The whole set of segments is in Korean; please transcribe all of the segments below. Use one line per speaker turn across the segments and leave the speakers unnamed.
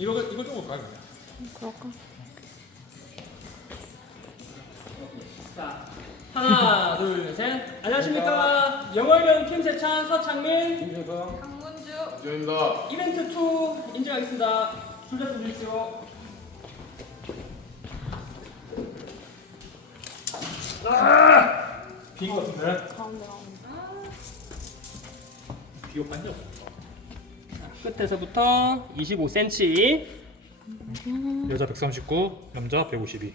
이거 이거 좀 볼까요?
그럴까?
자, 하나, 둘, 셋. 안녕하십니까. 영월면 김세찬, 서창민.
김준성.
강문주
감사합니다.
이벤트 2 인증하겠습니다. 줄잡고 주십시오.
비인 것 같은데?
가운데 가운데
비교 반죠?
끝에서부터 25cm.
여자 139, 남자 152.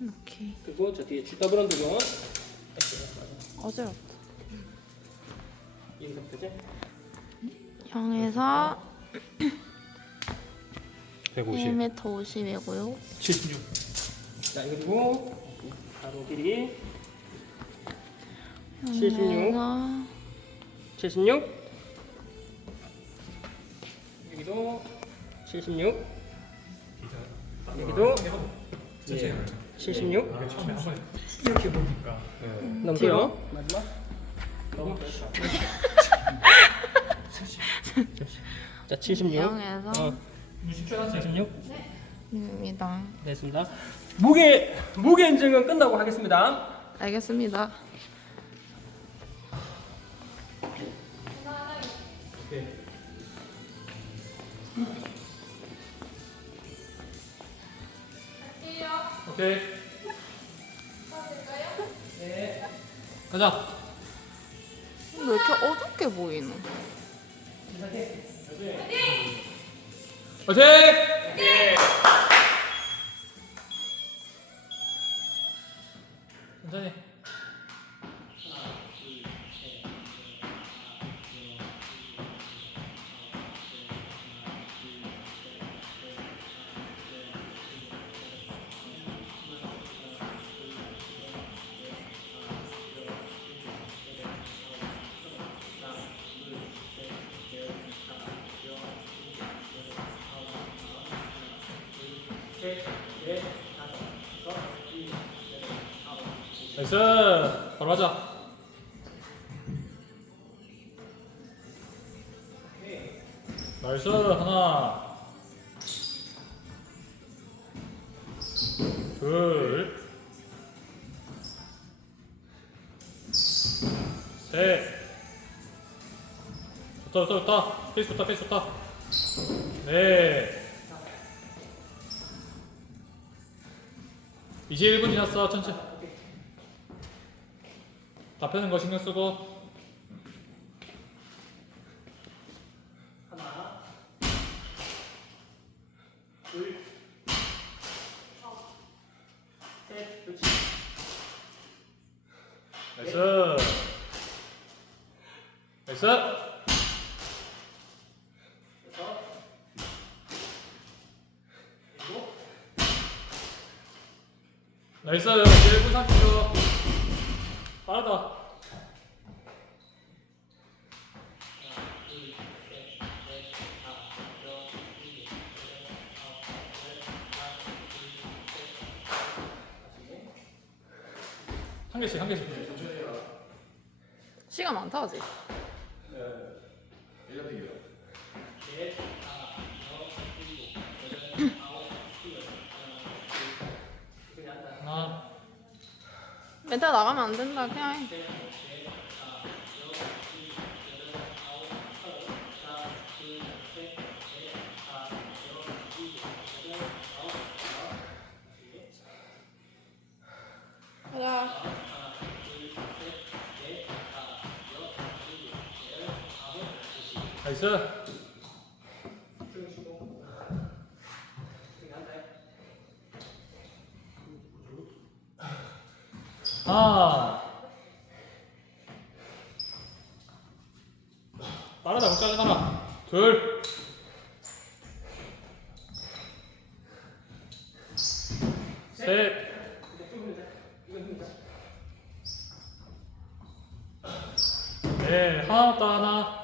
오케이
그리고 저 뒤에 GW 언더건.
어지럽다
여기서부터지?
0에서
150.
1m 50이고요
76.
자, 그리고 가로 길이 76.
0에서
76. 여기도 76. 여기도 예, 76.
처음에 한번 이렇게 보니까.
넘겨요. 마지막. 자, 76.
0에서
어, 76.
입니다
됐습니다. 무게 무게 인증은 끝나고 하겠습니다.
알겠습니다
오케이. 가자.
왜 이렇게 어둡게 보이노?
화이팅! 천천히. 나이스. 바로 하자. 나이스. 하나. 둘. 셋. 좋다, 좋다, 좋다. 페이스 좋다, 페이스 좋다. 넷. 이제 1분 지났어, 천천히. 앞에는 거 신경 쓰고.
셋, 그렇지.
나이스. 나이스. 나이스. 이제 1분 30초. 빠르다. 한 개씩 한 개씩.
시간 많다 아직 멘탈 나가면 안 된다 그냥 해 가자
나이스. 하나. 빠르다, 걱정하지 마라. 둘. 셋. 네, 하나 남았다, 하나.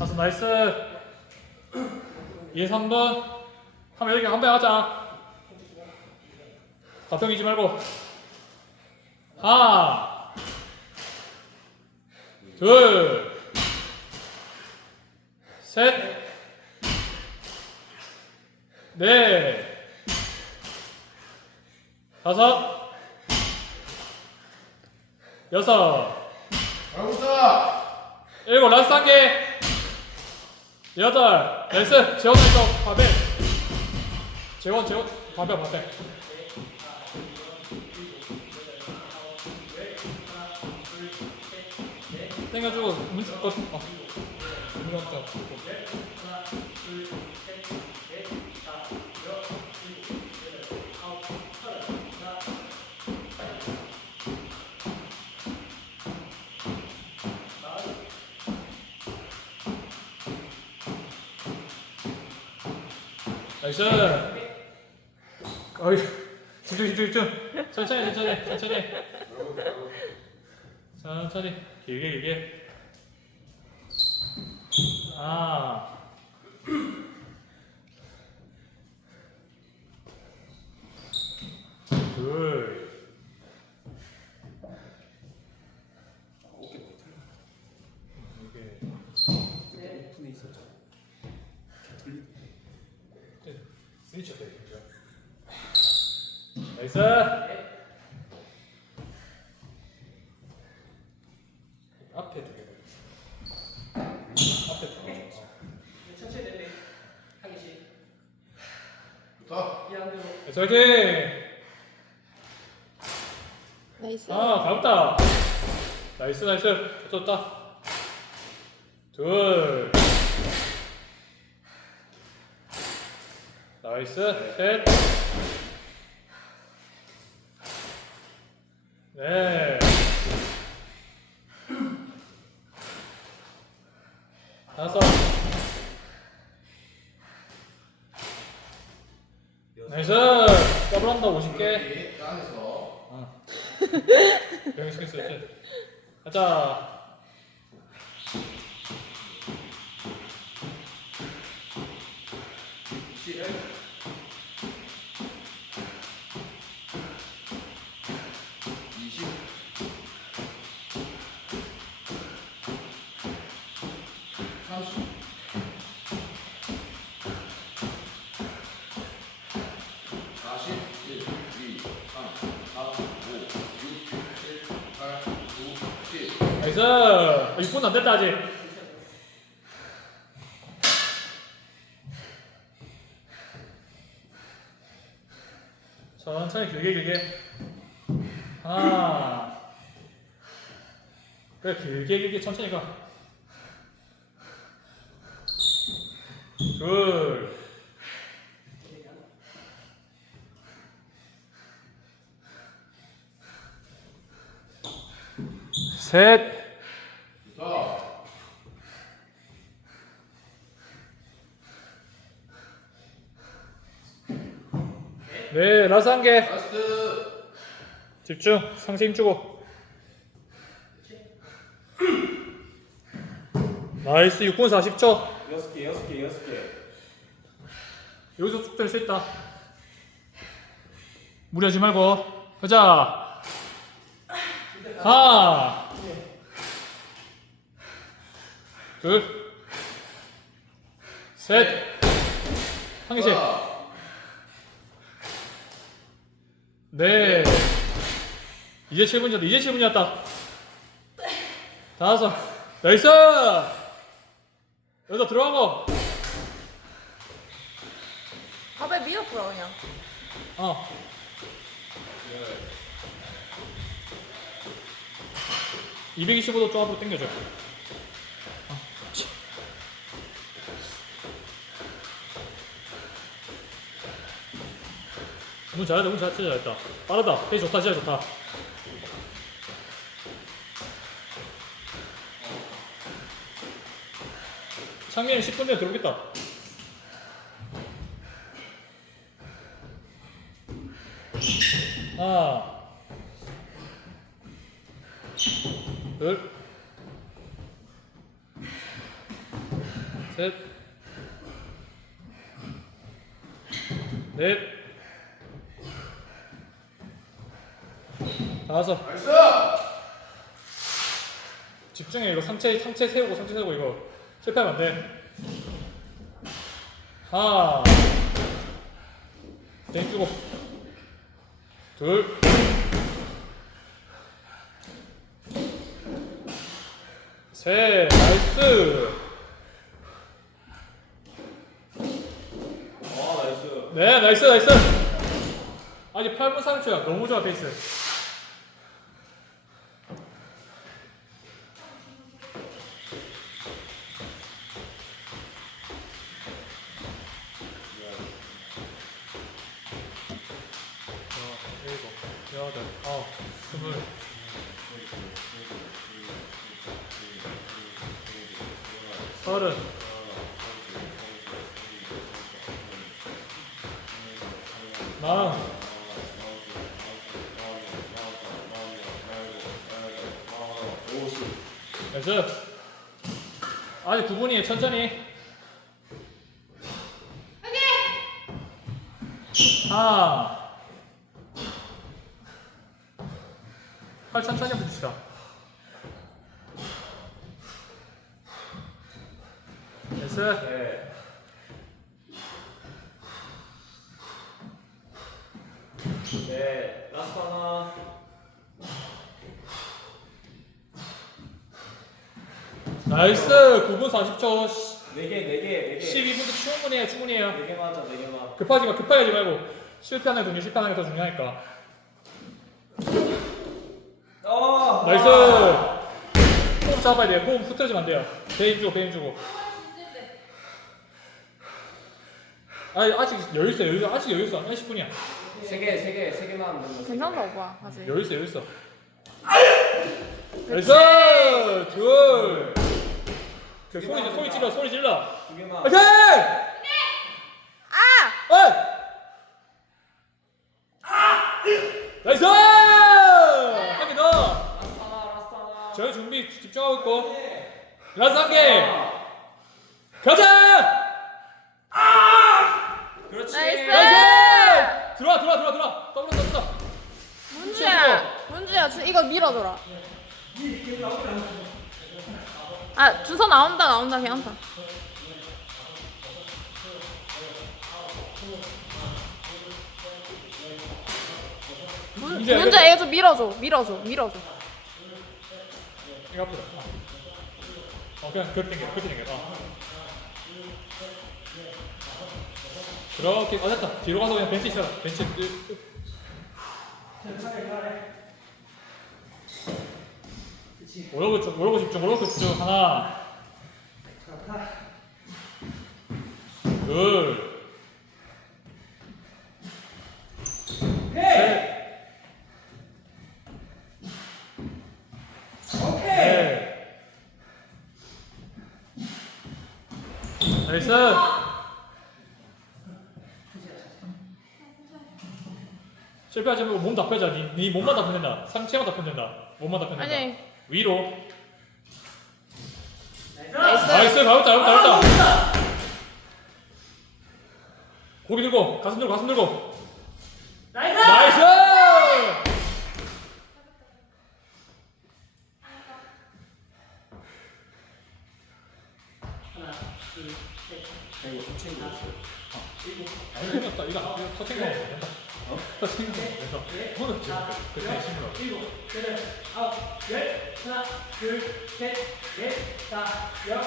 다섯 나이스 2, 3번 한번 여기 한번 하자 가평이지 말고. 하나 둘. 셋, 넷, 다섯, 여섯,
알고있다
일곱, 라스트 한 개, 여덟, 나이스, 재원 이거 바벨, 재원, 재원, 바벨, 바벨. 땡겨주고 문 어, 어. 문 닫자. 나이스. 어이, 집중, 집중, 집중. 천천히, 천천히, 천천히. 천천히. 길게, 길게. 아. 둘. 이게
오픈에 있었잖아.
앞에 두 개. 앞에 두 개.
천천히 내내 한 개씩. 안대로.
나이스 화이팅!
나이스.
아, 가볍다. 나이스, 나이스. 좋다. 둘. 나이스. 셋. 네. 다섯. 나이스. 더블한다 50개.
여기 안에서
아. 병신겠어 이제. 가자. 나이스. 아, 6분 안 됐다 아직. 천천히 길게 길게. 하나. 그래 길게 길게 천천히 가. 둘. 셋. 네, 라스 한 개.
라스트
집중. 상체 힘주고. 나이스 6분 40초.
여섯 개, 여섯 개, 여섯 개.
여기서 쑥될수 있다. 무리하지 말고. 가자. 하나. 둘. 셋. 한 개씩. 네. 이제 7분이었다. 이제 7분이었다. 다섯. 나이스! 여기서 들어가고.
밥에 밀어보라 그냥.
어. 네. 225도 좀 앞으로 당겨줘. 문 잘했다, 문 잘, 진짜 잘했다. 빠르다, 페이 좋다, 진짜 좋다. 창민이 10분 전에 들어오겠다. 하나 둘 셋, 넷, 다섯.
나이스
집중해 이거 상체 상체 세우고 상체 세우고 이거 실패하면 안 돼. 하나 땡 주고 둘 셋, 나이스.
아 나이스.
네, 나이스, 나이스. 아직 8분 30초야. 너무 좋아, 페이스. 연습. 아직 9분이에요. 천천히. 아. 팔 천천히 나이스. 9분 40초.
네 개, 네 개, 네 개.
12분도 충분해요. 충분해요.
네 개만 하자, 네 개만.
급하지 마. 급하게 하지 말고 실패하는 게 중요해. 실패하는 게 더 중요하니까.
어.
나이스. 호흡 잡아야 돼요. 호흡 흐트러지면 안 돼요. 배임 주고 배임 주고. 아 아직 여유 있어 여유 있어. 아직 여유 있어. 10분이야.
세 개, 세 개, 세 개만 하면 된다.
괜찮다 오빠 아직.
여유 있어 여유 있어. 나이스. 둘. 그 소리 소리 질러 소리 질러.
두 개만.
화이팅!
아!
어이! 나이스! 한개 더!
라스트 하나, 라스트 하나.
저희 준비 집중하고 있고 라스 한 개! 가자!
그렇지.
나이스!
나이스! 들어와 들어와 들어와 들어와 더블 더블
문주야, 문주야, 주, 이거 밀어줘라. 아, 주소 나 온다, 나온다, 괜찮다. 문,
문주야,
문주야, 이거 좀 밀어줘, 밀어줘, 밀어줘.
이거 앞으로 어 그냥 그렇게 당겨 그렇게 당겨. 어. 그렇게 어 됐다. 뒤로 가서 그냥 벤치 쳐라. 벤치 집 오르고 집중 오르고 집중. 하나 둘 셋. 나이스. 실패하지 말고 몸다 펴자. 니, 니 몸만 다 펴낸다. 상체만 다 펴낸다. 몸만 다 펴낸다.
아니,
위로.
나이스.
나이스. 잘했다. 잘했다. 잘했다. 고기 들고 가슴 들고 가슴 들고. 나이스. 나이스.
이거 좀 챙겨 있어요.
아니 생겼다. 이거 이거 더 챙겨 먹으면 된다. 어? 더 챙겨 먹으면 된다. 그거는 지금 그때 신으라고.
일곱, 여덟, 아홉, 열, 하나, 둘, 셋, 넷, 다, 여,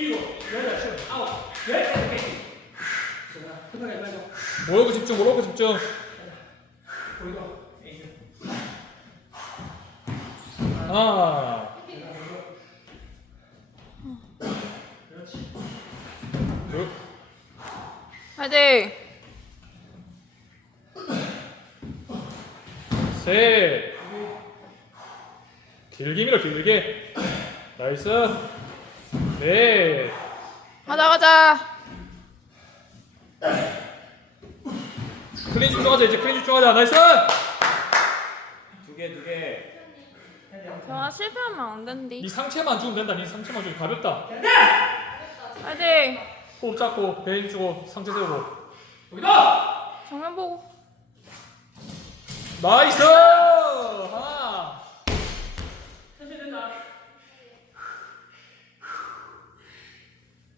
일곱, 여덟, 아홉, 열, 다섯 개. 자, 끝나게 말고.
모르고 집중 모르고 집중.
보이고.
하나.
그렇지.
둘.
화이팅!
셋. 길게 밀어 길게. 나이스. 넷.
가자, 가자.
클린 집중하자 이제 클린 집중하자. 나이스.
두 개, 두 개.
정아 실패하면 안 된디.
네 상체만 주면 된다. 네 상체만 주면 가볍다.
화이팅!
호흡 잡고 배인 주고 상체 세우고.
보이다.
정면 보고.
나이스! 하나.
천천히 된다.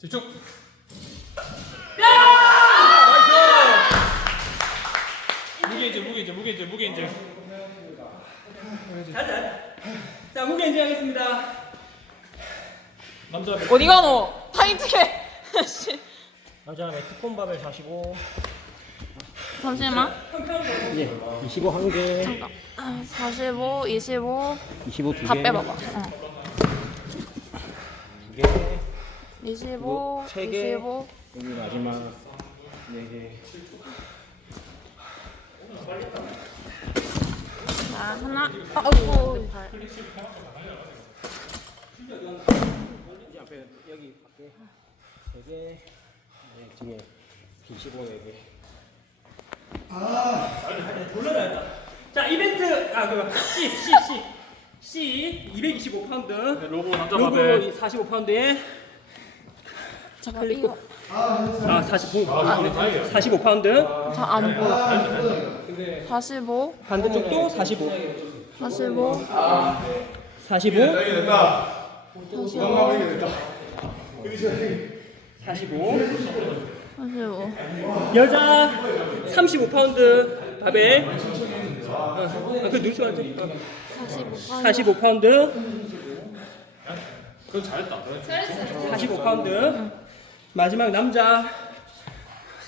집중. 나이스! 무게 이제 무게 이제 무게 이제 무게 이제.
가자. 자, 무게 인증하겠습니다.
남자 몇
어디 가노? 타이트해. 씨.
남자 매트콘밥을 45
잠시만.
예 25 한개
잠깐. 아, 45, 25.
25
다
두개
빼봐봐. 어.
두개
25,
세 개.
25.
여기 마지막 4개
자, 하나. 아. 발.
이 앞에 여기 밖에 3개 네, 뒤에 25 4개
올라가야 자, 이벤트 아, 그 C C C C 225 파운드.
로고 남자
로고
바벨.
45 파운드에
잠깐, 이거.
아, 45 45 파운드.
자, 안 보여. 45,
반대쪽도 45.
45,
45. 45.
45.
여자 35 파운드 바벨. 어, 아, 그 누르지. 어.
45.
45 파운드.
그건 잘했다.
45 파운드. 마지막 남자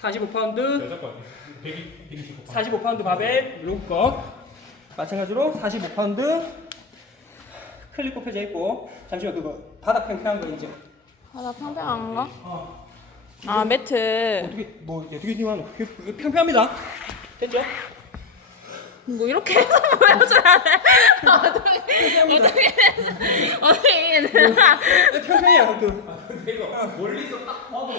45파운드.
여자 거 100, 125.
45파운드 바벨 거. 마찬가지로 45파운드 클립 꼽혀져 있고 잠시만 그거 바닥 평평한 거 이제
아, 나 평평한가? 아, 매트.
어떻게 뭐 어떻게 팀하노? 이거 평평합니다. 됐죠?
뭐 이렇게 해서 보여줘야 돼. 어떻게, 어떻게 어떻게.
네, 평평해요. 그
멀리서 딱 봐도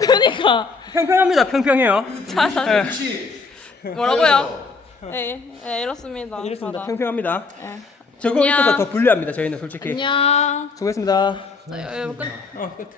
그니까.
평평합니다. 평평해요.
자, 자,
네.
뭐라고요? 네, 네, 이렇습니다.
이렇습니다.
바다.
평평합니다.
네.
저거. 있어서 더 불리합니다. 저희는 솔직히.
안녕.
수고했습니다.
자, 여러분 끝.
어, 끝.